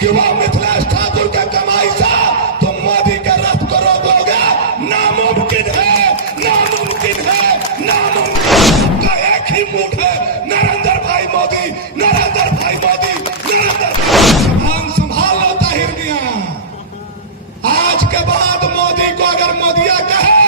कि वह मिथिलेश ठाकुर के कमाई से तुम मोदी के रथ को रोक लोगे? नामुमकिन है, नामुमकिन है, नामुमकिन का एक ही मूड है, नरेंद्र भाई मोदी, नरेंद्र भाई मोदी, नरेंद्र। जबान संभाल लो ताहिर मियां। आज के बाद मोदी को अगर मोदिया कहे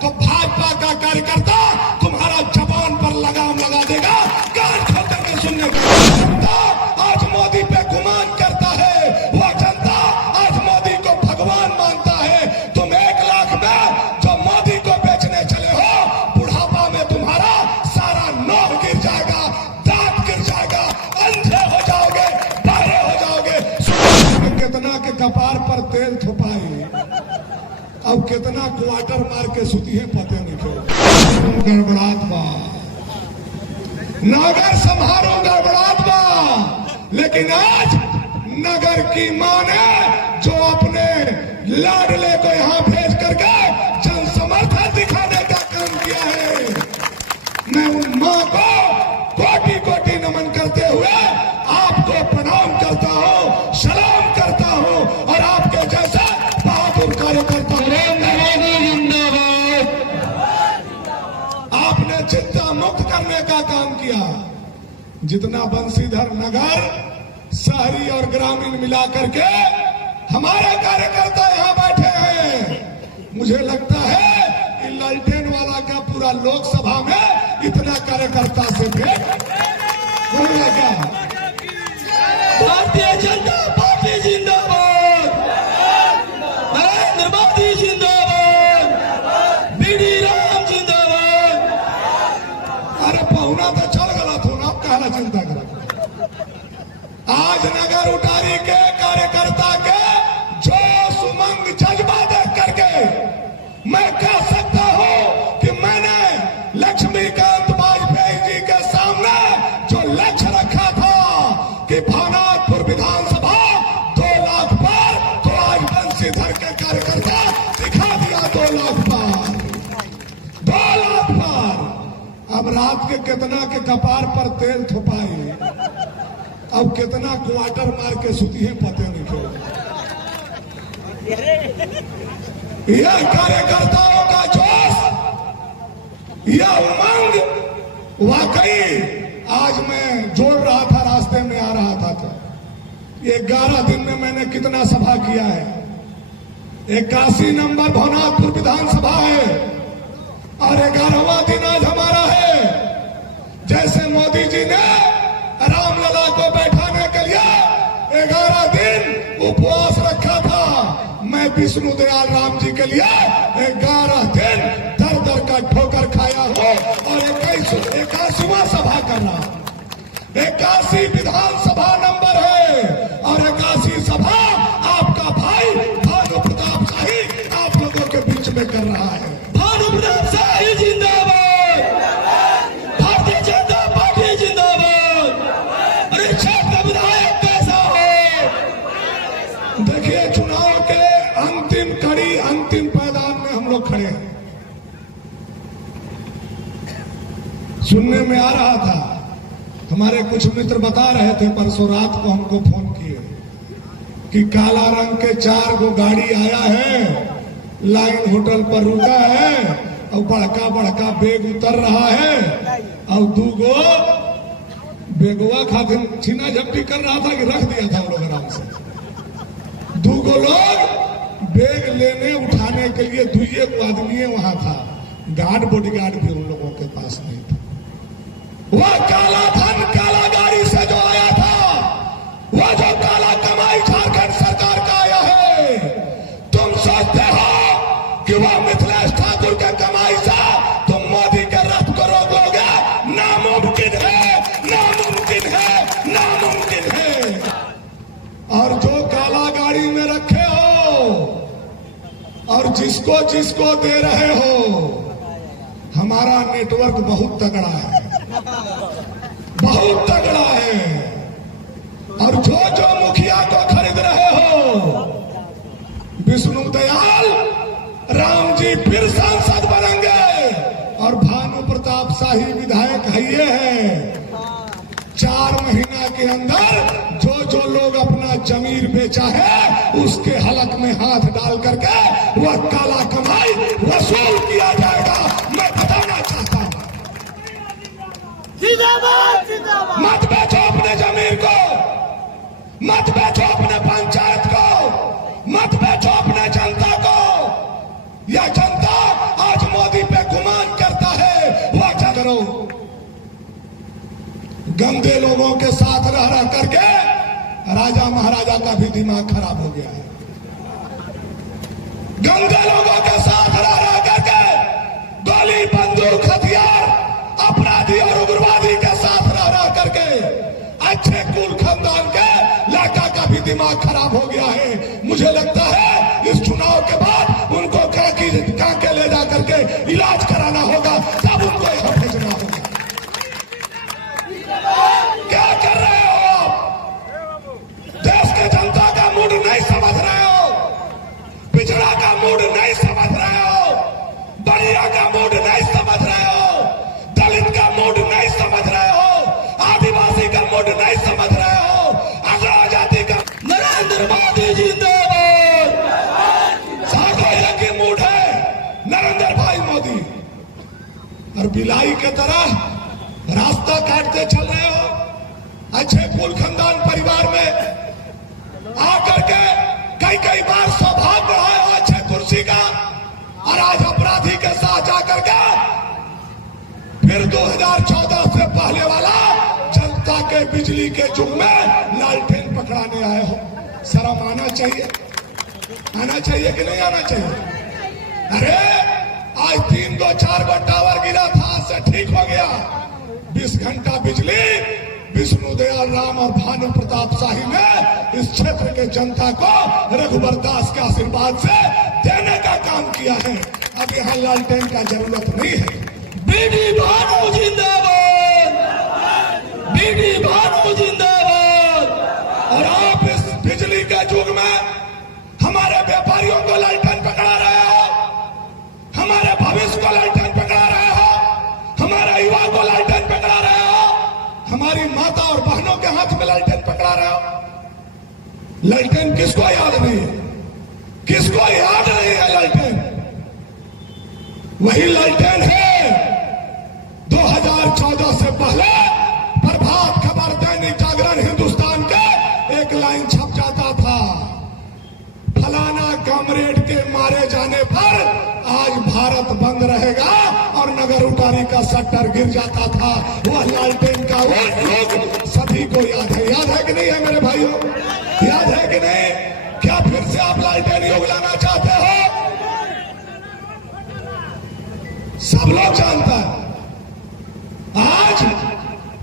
तो भाजपा का कार्यकर्ता तुम्हारा जबान पर लगाम लगा देगा, कान खोल करके सुनने को। जनता आज मोदी पे गुमान करता है, वो जनता आज मोदी को भगवान मानता है। तुम 1 लाख में जो मोदी को बेचने चले हो, बुढ़ापा में तुम्हारा सारा नौह गिर जाएगा, दांत गिर जाएगा, अंधे हो जाओगे, बहरे हो जाओगे। कितना के कपार पर तेल थुपाए, अब कितना क्वार्टर मार के सुती है पते नहीं क्यों। गड़बड़ात बा, नगर संभारो गड़बड़ात बा। लेकिन आज नगर की मां ने जो अपने लाडले को यहां भेज करके जन समर्थन दिखाने का काम किया है, मैं उन मां को कोटि कोटि नमन करते हुए आपको प्रणाम करता हूं, सलाम करता हूं। और आपके जैसा बहादुर कार्यकर्ता आपने चिंता मुक्त करने का काम किया। जितना बंशीधर नगर, शहरी और ग्रामीण मिलाकर के हमारे कार्यकर्ता यहां बैठे हैं, मुझे लगता है कि ललटेन वाला का पूरा लोकसभा में इतना कार्यकर्ता से भेंट होगा क्या? भारतीय जनता पार्टी जिंदाबाद, नरेंद्र मोदी जिंदाबाद, बीडी राम जिंदाबाद। अरे पहुना तो चल गला थो ना, कहना चिंता करा। आज नगर उटारी के कार्यकर्ता के जोश उमंग जज्बा देख करके मैं कह सकता हूं कि मैंने लक्ष्मीकांत वाजपेयी जी के सामने जो लक्ष्य रखा था कि भानापुर विधानसभा 2 लाख पर, तो आज बंशीधर के कार्यकर्ता दिखा दिया 2 लाख पर, 2 लाख पर। अब रात के कितना के कपार पर तेल थुपाए, अब कितना क्वार्टर मार के सुती है पते नहीं क्यों। यह कार्यकर्ताओं का जोश, यह उमंग, वाकई आज मैं जोड़ रहा था, रास्ते में आ रहा था तो 11 दिन में मैंने कितना सभा किया है। 81 नंबर भवनाथपुर विधानसभा है और 11वां दिन आज हमारा है। जैसे मोदी जी ने रामलला को बैठाने के लिए 11 दिन उपवास रखा था, मैं विष्णु दयाल राम जी के लिए 11 दिन दर दर का ठोकर खाया हूं और 81वां सभा करना। 81 विधानसभा नंबर है और 81 सभा आपका भाई भानु प्रताप शाही आप लोगों के बीच में कर रहा है। भानु प्रताप शाही जिंदाबाद, भारतीय जनता पार्टी जिंदाबाद। अरे क्षेत्र विधायक कैसा हो? देखिए, चुनाव के अंतिम कड़ी, अंतिम पायदान में हम लोग खड़े हैं। सुनने में आ रहा था, हमारे कुछ मित्र बता रहे थे, परसों रात को हमको फोन किए कि काला रंग के 4 गो गाड़ी आया है, लाइन होटल पर रुका है और बड़का बड़का बैग उतर रहा है और 2 गो बेगुआ खातिर छीना झपटी कर रहा था कि रख दिया था वो लोग आराम से। 2 गो लोग बैग लेने उठाने के लिए 2 गो आदमी वहां था, गार्ड बॉडीगार्ड भी उन लोगों के पास नहीं था। वह काला धन काला गाड़ी से जो आया था, वह जो काला कमाई झारखंड सरकार का आया है, तुम सोचते हो कि वह मिथिलेश ठाकुर के कमाई से तुम मोदी के रथ को रोक लोगे? नामुमकिन है, नामुमकिन है, नामुमकिन है। और जो काला गाड़ी में रखे हो और जिसको जिसको दे रहे हो, हमारा नेटवर्क बहुत तगड़ा है, बहुत तगड़ा है। और जो जो मुखिया को खरीद रहे हो, विष्णु दयाल राम जी फिर सांसद बनेंगे और भानु प्रताप शाही विधायक है। 4 महीना के अंदर जो जो लोग अपना जमीर बेचा है उसके हलक में हाथ डाल करके वह काला कमाई वसूल किया जाएगा। मैं बताना चाहता हूं, जिंदाबाद जिंदाबाद। मत बेचो अपने जमीर को, मत बेचो अपने पंचायत को, मत बेचो अपने जनता को। यह जनता आज मोदी पे गुमान करता है, वह क्या करो। गंदे लोगों के साथ रह रह करके राजा महाराजा का भी दिमाग खराब हो गया है। गंदे लोगों के साथ रह रह करके गोली बंदूक हथियार अपराधी और उग्रवादी के साथ रह रह करके अच्छे कुल खानदान के लड़का का भी दिमाग खराब हो गया है। मुझे लगता है इस चुनाव के बाद उनको कांके ले जा करके इलाज कराना होगा, तब उनको यहां भेजना होगा। क्या कर रहे हो आप? देश के जनता का मूड नहीं समझ रहे हो, पिछड़ा का मूड नहीं समझ रहे हो, बलिया का मूड नहीं समझ रहे हो, दलित का मूड नहीं समझ रहे हो, आदिवासी का मूड नहीं समझ रहे हो, अगड़ा जाति का। नरेंद्र मोदी जिंदाबाद। सागो एक ही मूड है, नरेंद्र भाई मोदी। और बिलाई के तरह रास्ता काटते चल रहे हो। अच्छे कुल खानदान परिवार में आकर के कई बार सौभाग्य रहा हो अच्छे कुर्सी का, और आज अपराधी के साथ जाकर के फिर 2014 से पहले वाला जनता के बिजली के जुग में लालटेन पकड़ाने आए हो। शर्म आना चाहिए, आना चाहिए कि नहीं आना चाहिए? अरे आज 3-2-4 गो टावर गिरा था, आज से ठीक हो गया। 20 घंटा बिजली विष्णु दयाल राम और भानु प्रताप शाही ने इस क्षेत्र के जनता को रघुवर दास के आशीर्वाद से देने का काम किया है। अब यहाँ लालटेन का जरूरत नहीं है। बीडी भानु जिंदाबाद, बीडी भानु जिंदाबाद। और आप इस बिजली के युग में हमारे व्यापारियों को लालटेन पकड़ा रहे हो, हमारे भविष्य को लालटेन पकड़ा रहे हो, हमारे युवा को लालटेन पकड़ा रहे हो, हमारी माता और बहनों के हाथ में लालटेन पकड़ा रहे हो। लालटेन किसको याद नहीं है? किसको याद नहीं है लालटेन? वही लालटेन है 2014 से पहले प्रभात खबर, दैनिक जागरण, हिंदुस्तान के एक लाइन छप जाता था, फलाना कॉमरेड के मारे जाने पर आज भारत बंद रहेगा, और नगर उटारी का शटर गिर जाता था। वह लालटेन का वो लोग सभी को याद है कि नहीं है मेरे भाइयों? याद है कि नहीं? क्या फिर से आप लालटेन युग लाना चाहते हो? सब लोग जानता है आज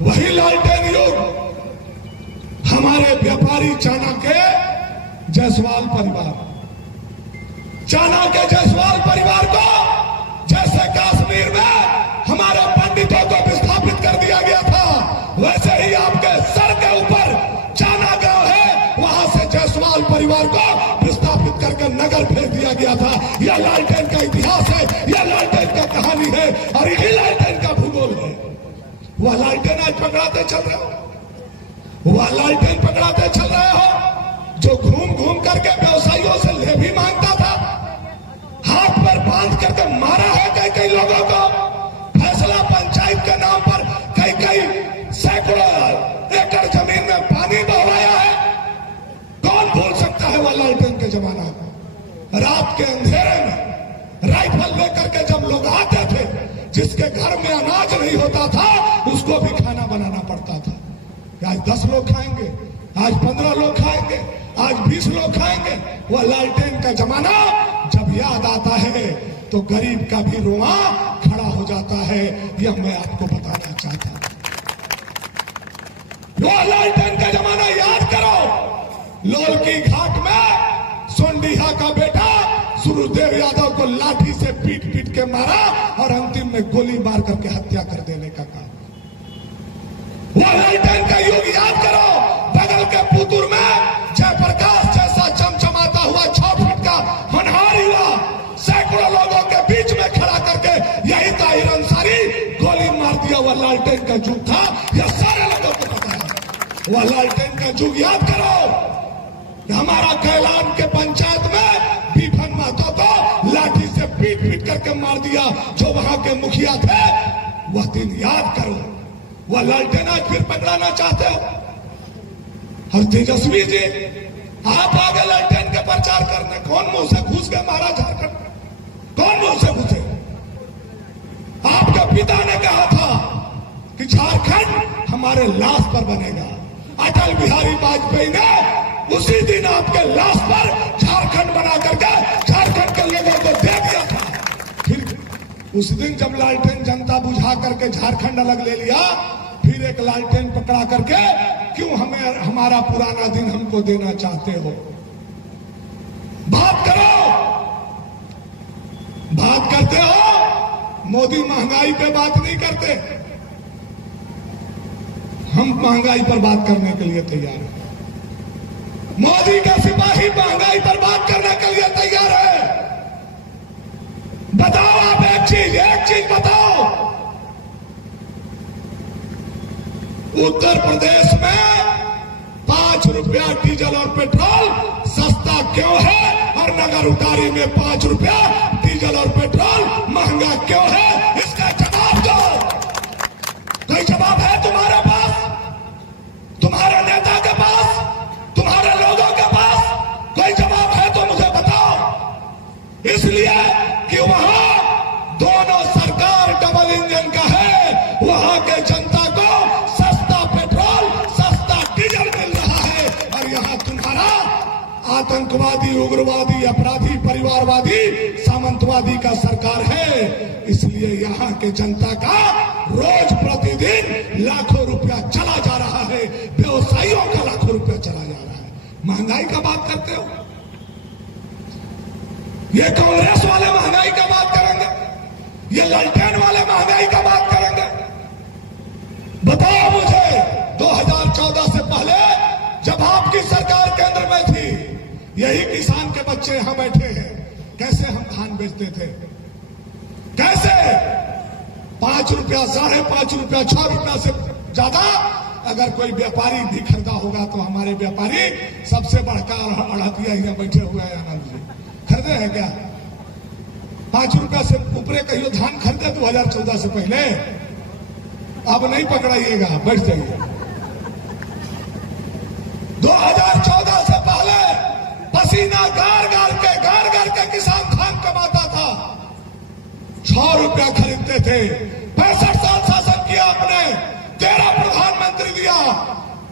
वही लालटेन युग हमारे व्यापारी चाणक्य जायसवाल परिवार, चाणक्य जायसवाल परिवार को जैसे कश्मीर में हमारे पंडितों को विस्थापित कर दिया गया था, वैसे ही आपके सर के ऊपर चाना गांव है, वहां से जायसवाल परिवार को विस्थापित करके नगर भेज दिया गया था। यह लालटेन का इतिहास है, यह लालटेन का कहानी है, और यही लालटेन का भूगोल है। वह लालटेन आज पकड़ाते चल रहे हो, वह लालटेन पकड़ाते चल रहे हो जो घूम घूम करके व्यवसायियों से ले भी मांगता था, हाथ पर बांध करके मारा है कई लोगों को, फैसला पंचायत के नाम पर कई सैकड़ों एकड़ जमीन में पानी बहवाया है। कौन भूल सकता है वह लालटेन के जमाना को? रात के अंधेरे में राइफल लेकर के जब लोग आते थे, जिसके घर में अनाज नहीं होता था उसको भी खाना बनाना पड़ता था। आज 10 लोग खाएंगे, आज 15 लोग खाएंगे, आज 20 लोग खाएंगे। वह लालटेन का जमाना जब याद आता है तो गरीब का भी रोआ खड़ा हो जाता है। यह मैं आपको बताना चाहता हूं। वह लालटेन का जमाना याद करो। लोल की घाट में सोंडीहा का बेटा सूरजदेव यादव को लाठी से पीट पीट के मारा और अंतिम में गोली मार करके हत्या कर देने का काम। वह लालटेन का युग याद करो। बगल के पुतुर में जयप्रकाश जैसा चमचमाता हुआ 6 फीट का होनहार युवा सैकड़ों लोगों के बीच में खड़ा करके यही ताहिर अंसारी गोली मार दिया। वह लालटेन का युग था, यह सारे लोगों को पता है। वह लालटेन का युग याद करो। हमारा कैलान के पंचायत में बीफन महतो को लाठी से पीट पीट करके मार दिया जो वहां के मुखिया थे, वह दिन याद करो। वह लालटेन आज फिर पकड़ाना चाहते हो। और तेजस्वी जी, आप आगे लालटेन के प्रचार करने, कौन मुंह से घुस गए महाराज झारखंड में? कौन मुंह से घुसे? आपके पिता ने कहा था कि झारखंड हमारे लाश पर बनेगा। अटल बिहारी वाजपेयी ने उसी दिन आपके लाश पर झारखंड बना करके झारखंड के लोगों को दे दिया था। फिर उस दिन जब लालटेन जनता बुझा करके झारखंड अलग ले लिया, फिर एक लालटेन पकड़ा करके क्यों हमें हमारा पुराना दिन हमको देना चाहते हो? बात करो, बात करते हो। मोदी महंगाई पे बात नहीं करते, हम महंगाई पर बात करने के लिए तैयार हैं। मोदी का सिपाही महंगाई पर बात करने के लिए तैयार है। बताओ आप एक चीज बताओ। उत्तर प्रदेश में 5 रुपया डीजल और पेट्रोल सस्ता क्यों है, और नगर उतारी में 5 रुपया डीजल और पेट्रोल महंगा क्यों है? इसका जवाब दो। कोई जवाब है तुम्हारे पास? तुम्हारे नेता के पास, तुम्हारे लोगों के पास कोई जवाब है तो मुझे बताओ। इसलिए कि वहां दोनों सरकार डबल इंजन का है। वहां के जनता को सस्ता पेट्रोल, सस्ता डीजल मिल रहा है, और यहां तुम्हारा आतंकवादी, उग्रवादी, अपराधी, परिवारवादी, सामंतवादी का सरकार है। इसलिए यहां के जनता का रोज प्रतिदिन लाखों रुपया चला जा रहा है, व्यवसायियों का लाखों रुपया चला जा रहा है। महंगाई का बात करते हो? ये कांग्रेस वाले महंगाई का बात करेंगे, ये लालटेन वाले महंगाई का बात करेंगे? बताओ मुझे, 2014 से पहले जब आपकी सरकार केंद्र में थी, यही किसान के बच्चे यहां बैठे हैं, कैसे हम धान बेचते थे? कैसे 5 रुपया, 5.5 रुपया, 6 रुपया से ज्यादा अगर कोई व्यापारी भी खरीदा होगा तो हमारे व्यापारी सबसे बढ़कर अड़तिया यहाँ बैठे हुए हैं। आनंद जी खरीदे हैं क्या? 5 रुपया से ऊपरे कहियो धान खरीदे 2014 से पहले? अब नहीं पकड़ाइएगा, बैठ जाइए। 2014 से पहले पसीना गार गार के किसान धान कमाता था, 6 रुपया खरीदते थे। 65 साल शासन किया आपने, 13 प्रधानमंत्री दिया,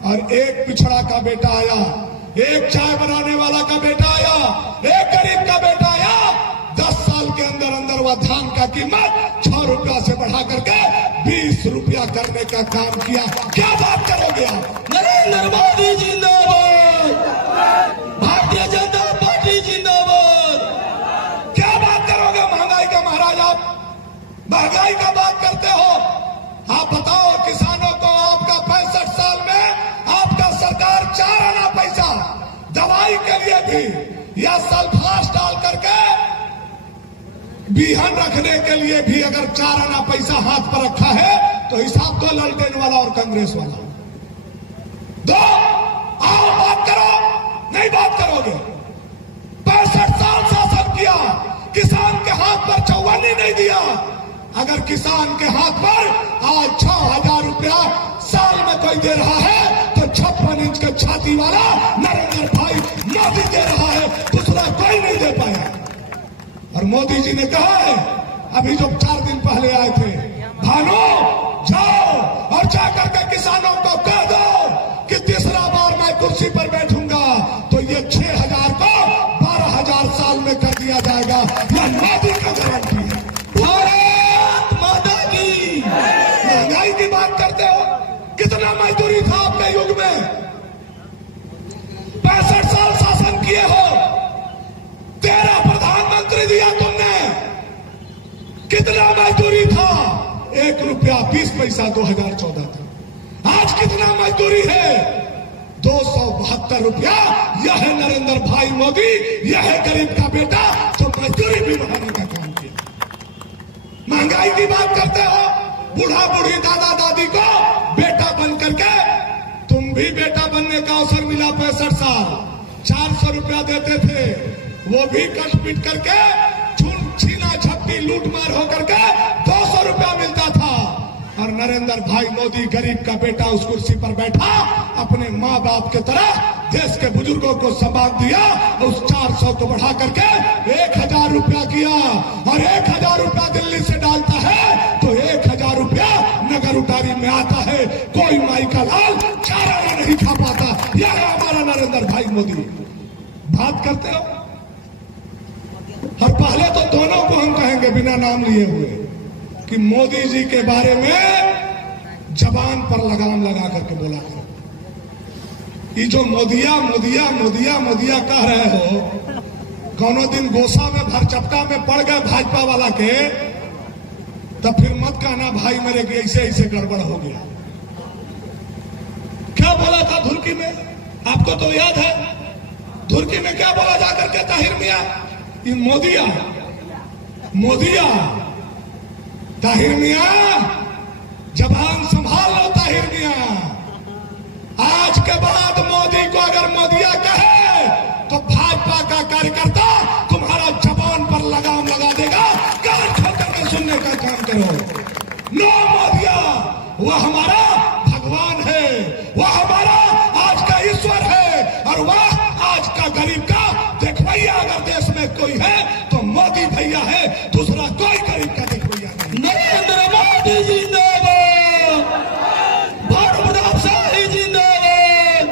और एक पिछड़ा का बेटा आया, एक चाय बनाने वाला का बेटा आया, एक गरीब का बेटा आया। 10 साल के अंदर अंदर वह धान का कीमत 6 रुपया से बढ़ा करके 20 रुपया करने का काम किया। क्या बात करोगे आप? नरेंद्र मोदी जिंदाबाद, भारतीय जनता पार्टी जिंदाबाद। क्या बात करोगे महंगाई का? महाराज आप महंगाई का बात करते हो? आप बताओ किसानों को, आपका 65 साल में आपका सरकार 4 आना पैसा दवाई के लिए भी, या सल्फास डाल करके बीहन रखने के लिए भी अगर 4 आना पैसा हाथ पर रखा है तो हिसाब दो लालटेन वाला और कांग्रेस वाला। दो, आओ बात करो। नहीं बात करोगे? 65 साल शासन किया, किसान के हाथ पर चौवन्नी नहीं दिया। अगर किसान के हाथ पर आज 6,000 रुपया साल में कोई दे रहा है तो 56 इंच का छाती वाला नरेंद्र भाई मोदी दे रहा है, दूसरा कोई नहीं दे पाया। और मोदी जी ने कहा है, अभी जो 4 दिन पहले आए थे, भानो जाओ और जाकर के किसानों को कह दो कि तीसरा बार मैं कुर्सी पर बैठूंगा तो ये 6,000 को 12,000 साल में कर दिया जाएगा। यह मोदी का गारंटी है। भारत माता की। महंगाई की बात करते हो? कितना मजदूरी था आपके युग में? 65 साल शासन किए हो, 13 प्रधानमंत्री दिया तुमने। कितना मजदूरी था? 1 रुपया 20 पैसा 2014 था। आज कितना मजदूरी है? 272 रुपया। यह है नरेंद्र भाई मोदी, यह है गरीब का बेटा जो मजदूरी भी बढ़ाने का काम किया। महंगाई की बात करते हो? बूढ़ा बूढ़ी दादा दादी को बेटा बन करके तुम तुम भी बेटा बनने का अवसर मिला 65 साल, 400 रुपया देते थे, वो भी कट पीट करके छीना झपटी लूट मार होकर के 200 रुपया मिलता था। और नरेंद्र भाई मोदी गरीब का बेटा उस कुर्सी पर बैठा, अपने माँ बाप के तरह देश के बुजुर्गों को संभाल दिया। उस 400 को बढ़ा करके 1000 रुपया किया, और 1000 रुपया दिल्ली से डालता है तो 1000 रुपया नगर उतारी में आता है। कोई माई का लाल चारा नहीं खा पाता। यह है हमारा नरेंद्र भाई मोदी। बात करते हो, और पहले तो दोनों को हम कहेंगे बिना नाम लिए हुए कि मोदी जी के बारे में जबान पर लगाम लगा करके बोला करो। ये जो मोदिया मोदिया मोदिया मोदिया कह रहे हो, कोनो दिन गोसा में भरचपटा में पड़ गए भाजपा वाला के, तब फिर मत कहना भाई मेरे के ऐसे ऐसे गड़बड़ हो गया। क्या बोला था धुरकी में, आपको तो याद है। धुरकी में क्या बोला जाकर के ताहिर मियां, ये मोदिया मोदिया। ताहिर मियां जबान संभाल लो ताहिर मियां। आज के बाद मोदी को अगर मोदिया कहे तो भाजपा का कार्यकर्ता तुम्हारा जबान पर लगाम लगा देगा। कान खोल करके सुनने का काम करो। नो मोदिया, वह हमारा भगवान है, वह हमारा आज का ईश्वर है, और वह आज का गरीब का देखभैया अगर देश में कोई है तो मोदी भैया है, दूसरा कोई गरीब का देखभैया नहीं। नरेंद्र मोदी जिंदाबाद, भाजपा शाही जिंदाबाद।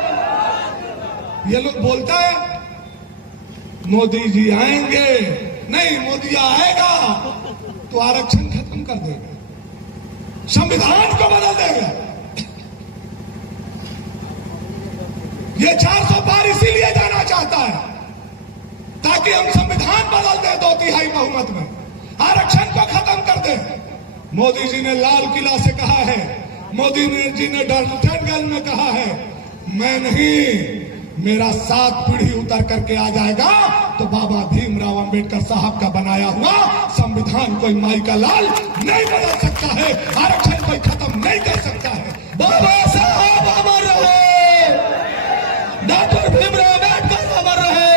ये लोग बोलता है मोदी जी आएंगे, नहीं मोदी आएगा तो आरक्षण खत्म कर देगा, संविधान को बदल देगा। ये 400 पार इसीलिए जाना चाहता है ताकि हम संविधान बदल दें 2/3 बहुमत में, आरक्षण को खत्म कर दें। मोदी जी ने लाल किला से कहा है, मोदी जी ने डाल्टनगंज में कहा है, मैं नहीं, मेरा 7 पीढ़ी उतर करके आ जाएगा तो बाबा भीमराव अंबेडकर साहब का बनाया हुआ संविधान कोई माई का लाल नहीं बदल सकता है, आरक्षण कोई खत्म नहीं कर सकता है। बाबा साहब अमर रहे, डॉक्टर भीमराव अम्बेडकर अमर रहे।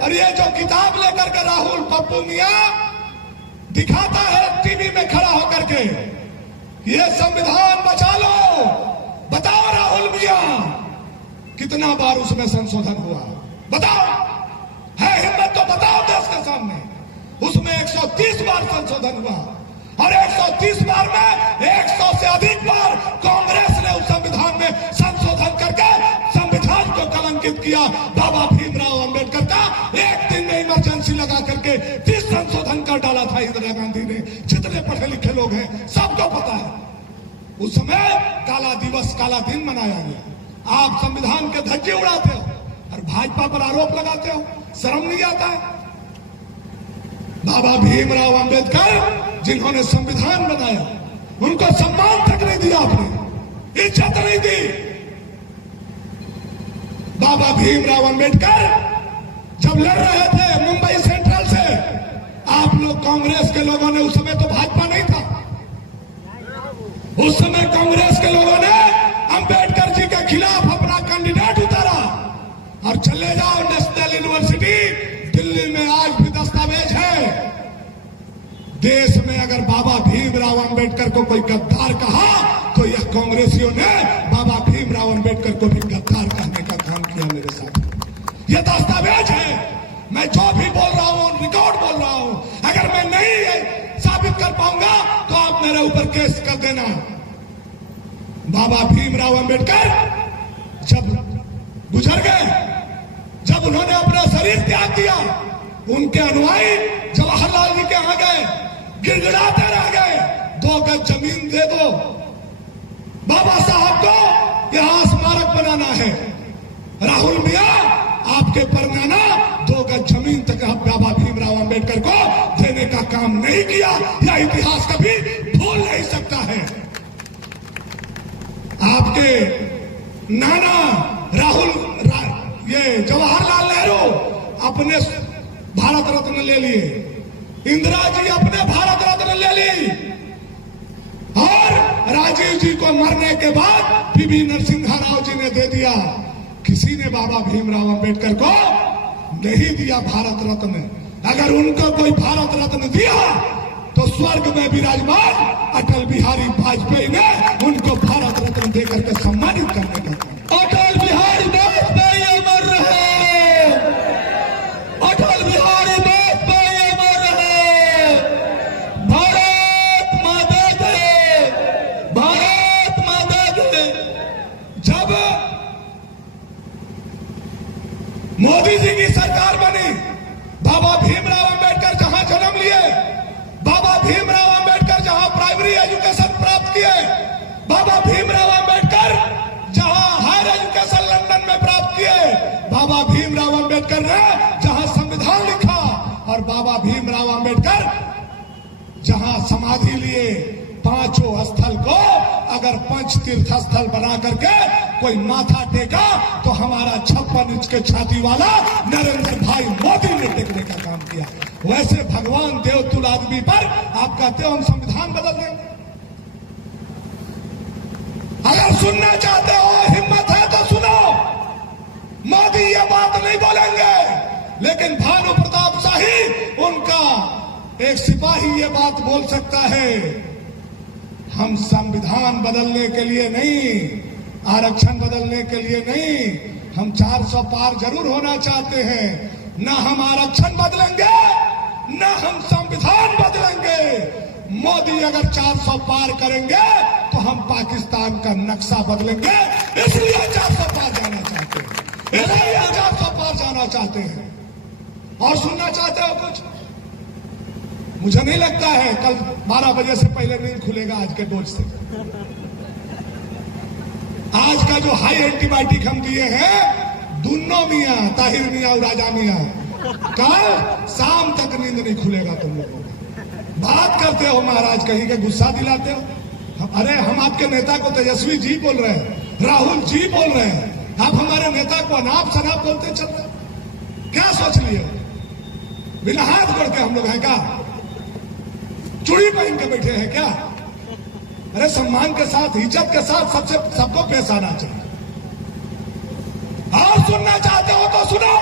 और ये जो किताब लेकर के राहुल पप्पू मियां दिखाता है टीवी में खड़ा होकर के, ये संविधान बचा लो, बताओ राहुल मियां कितना बार उसमें संशोधन हुआ, बताओ, है हिम्मत तो बताओ देश के सामने। उसमें 130 बार संशोधन हुआ, और 130 बार में 100 से अधिक बार कांग्रेस ने उस संविधान में संशोधन करके संविधान को कलंकित किया। बाबा भीमराव अंबेडकर का एक दिन में इमरजेंसी लगा करके 30 संशोधन कर डाला था इंदिरा गांधी ने। जितने पढ़े लिखे लोग हैं सबको पता है, उस समय काला दिवस काला दिन मनाया गया। आप संविधान के धज्जे उड़ाते हो और भाजपा पर आरोप लगाते हो, शर्म नहीं आता है? बाबा भीमराव अंबेडकर जिन्होंने संविधान बनाया, उनको सम्मान तक नहीं दिया आपने, इज्जत नहीं दी। बाबा भीमराव अंबेडकर जब लड़ रहे थे मुंबई सेंट्रल से, आप लोग कांग्रेस के लोगों ने, उस समय तो भाजपा नहीं था, उस समय कांग्रेस के लोगों ने अंबेडकर जी के खिलाफ अपना कैंडिडेट उतारा। और चले जाओ नेशनल यूनिवर्सिटी दिल्ली में, आज भी दस्तावेज है। देश में अगर बाबा भीमराव अंबेडकर को कोई गद्दार कहा तो यह कांग्रेसियों ने बाबा भीमराव अंबेडकर को भी गद्दार कहने का काम किया मेरे साथ। यह दस्तावेज है, मैं जो भी बोल रहा हूं रिकॉर्ड बोल रहा हूं। अगर मैं नहीं साबित कर पाऊंगा तो आप मेरे ऊपर केस कर देना। बाबा भीमराव अंबेडकर जब गुजर गए, जब उन्होंने अपना शरीर त्याग दिया, उनके अनुयायी जवाहरलाल जी के यहां गए, गिड़गिड़ाते रह गए, 2 गज जमीन दे दो, बाबा साहब को यहां स्मारक बनाना है। राहुल मियां आपके परनाना 2 गज जमीन तक बाबा भीमराव अंबेडकर को देने का काम नहीं किया, यह इतिहास कभी भूल नहीं सकता है। आपके नाना ये जवाहरलाल नेहरू अपने भारत रत्न ले लिए, इंदिरा जी अपने भारत रत्न ले ली, और राजीव जी को मरने के बाद पीवी नरसिम्हा राव जी ने दे दिया। किसी ने बाबा भीमराव अंबेडकर को नहीं दिया भारत रत्न। अगर उनको कोई भारत रत्न दिया तो स्वर्ग में विराजमान अटल बिहारी वाजपेयी ने उनको भारत रत्न देकर के सम्मानित करने का काम। अटल बिहारी वाजपेयी अमर रहे, अटल बिहारी वाजपेयी अमर रहे। भारत माता के, भारत माता के। जब मोदी जी की सरकार बनी, बाबा भीमराव अंबेडकर जहां जन्म लिए, बाबा भीमराव अंबेडकर जहां प्राइमरी एजुकेशन प्राप्त किए, बाबा भीमराव अंबेडकर जहां हायर एजुकेशन लंदन में प्राप्त किए, बाबा भीमराव अंबेडकर ने जहां संविधान लिखा, और बाबा भीमराव अंबेडकर जहां समाधि लिए, पांचों स्थल को अगर पंच तीर्थ स्थल बना करके कोई माथा टेका तो हमारा 56 इंच के छाती वाला नरेंद्र भाई मोदी ने टेकने का काम किया। वैसे भगवान देवतुल आदमी पर आप कहते हो हम संविधान बदल देंगे। अगर सुनना चाहते हो, हिम्मत है तो सुनो। मोदी ये बात नहीं बोलेंगे, लेकिन भानु प्रताप शाही उनका एक सिपाही ये बात बोल सकता है। हम संविधान बदलने के लिए नहीं, आरक्षण बदलने के लिए नहीं, हम 400 पार जरूर होना चाहते हैं। न हम आरक्षण बदलेंगे, न हम संविधान बदलेंगे। मोदी अगर 400 पार करेंगे तो हम पाकिस्तान का नक्शा बदलेंगे। इसलिए 400 पार जाना चाहते हैं, इसलिए 400 पार जाना चाहते हैं। और सुनना चाहते हो कुछ? मुझे नहीं लगता है कल 12 बजे से पहले नींद खुलेगा आज के डोज से। आज का जो हाई एंटीबायोटिक हम दिए हैं, दोनों मियां, ताहिर मियां और राजा मियां, कल शाम तक नींद नहीं खुलेगा तुम लोगों को। बात करते हो महाराज, कहीं के गुस्सा दिलाते हो। अरे हम आपके नेता को तेजस्वी जी बोल रहे हैं, राहुल जी बोल रहे हैं, आप हमारे नेता को अनाप शनाप बोलते चल रहे। क्या सोच लिए? बिना हाथ जोड़ के हम लोग हैं क्या? चूड़ी पहन के बैठे हैं क्या? अरे सम्मान के साथ, इज्जत के साथ सबको पेश आना चाहिए। और सुनना चाहते हो तो सुनो।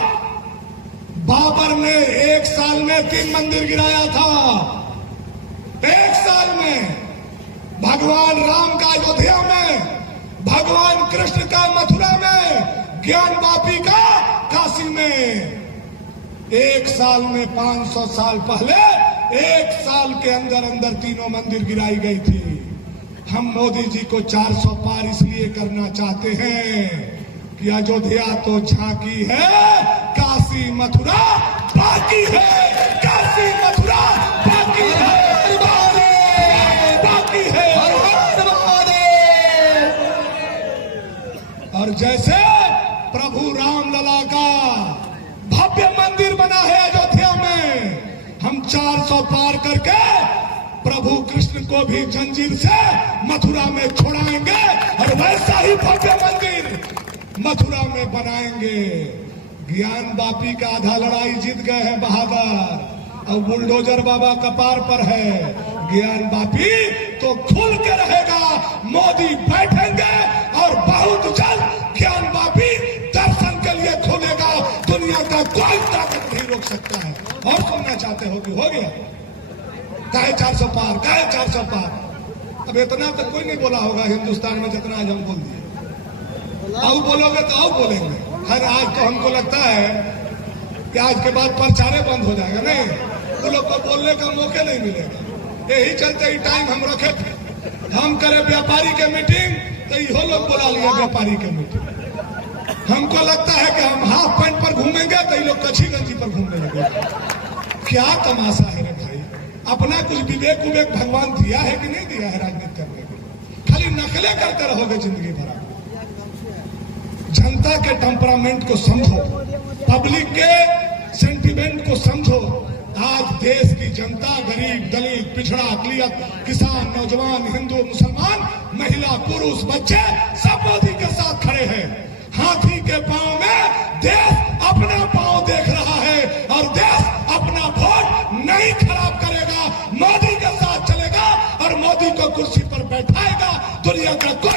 बाबर ने 1 साल में 3 मंदिर गिराया था। 1 साल में भगवान राम का अयोध्या में, भगवान कृष्ण का मथुरा में, ज्ञानवापी का काशी में। 1 साल में 500 साल पहले 1 साल के अंदर अंदर तीनों मंदिर गिराई गई थी। हम मोदी जी को 400 पार इसलिए करना चाहते हैं कि अयोध्या तो झांकी है, काशी मथुरा बाकी है। काशी मथुरा बाकी है, बाकी है। और जैसे प्रभु रामलला का भव्य मंदिर बना है अयोध्या में, हम 400 पार करके प्रभु कृष्ण को भी जंजीर से मथुरा में छोड़ाएंगे, और वैसा ही भव्य मंदिर मथुरा में बनाएंगे। ज्ञानवापी का आधा लड़ाई जीत गए हैं बहादुर, और बुलडोजर बाबा कपार पर है। ज्ञानवापी तो खुल के रहेगा, मोदी बैठेंगे और बहुत जल्द ज्ञानवापी दर्शन के लिए खुलेगा। दुनिया का कोई ताकत नहीं रोक सकता है। और सुनना चाहते हो कि हो गया? काहे 400 पार, काहे 400 पार? अब इतना तो कोई नहीं बोला होगा हिंदुस्तान में जितना आज हम बोल दिए। आओ बोलोगे तो आओ बोलेंगे। हर आज तो हमको लगता है कि आज के बाद प्रचारे बंद हो जाएगा। नहीं, वो लोग को बोलने का मौका नहीं मिलेगा। यही चलते ही टाइम हम रखे थे, हम करे व्यापारी के मीटिंग तो इहो लोग बुला लिया व्यापारी के मीटिंग। हमको लगता है कि हम हाफ पैंट पर घूमेंगे तो ये लोग कच्छी गंजी पर घूमने लगे। क्या तमाशा है रे भाई? अपना कुछ विवेक उवेक भगवान दिया है कि नहीं दिया है राजनीति करने को? खाली नकलें करते रहोगे जिंदगी भर। जनता के टेम्परामेंट को समझो, पब्लिक के सेंटिमेंट को समझो। आज देश की जनता, गरीब, दलित, पिछड़ा, अकलियत, किसान, नौजवान, हिंदू, मुसलमान, महिला, पुरुष, बच्चे सब मोदी के साथ खड़े हैं। हाथी के पांव में देश अपना पांव देख रहा है, और देश अपना वोट नहीं खराब करेगा। मोदी के साथ चलेगा और मोदी को कुर्सी पर बैठाएगा। का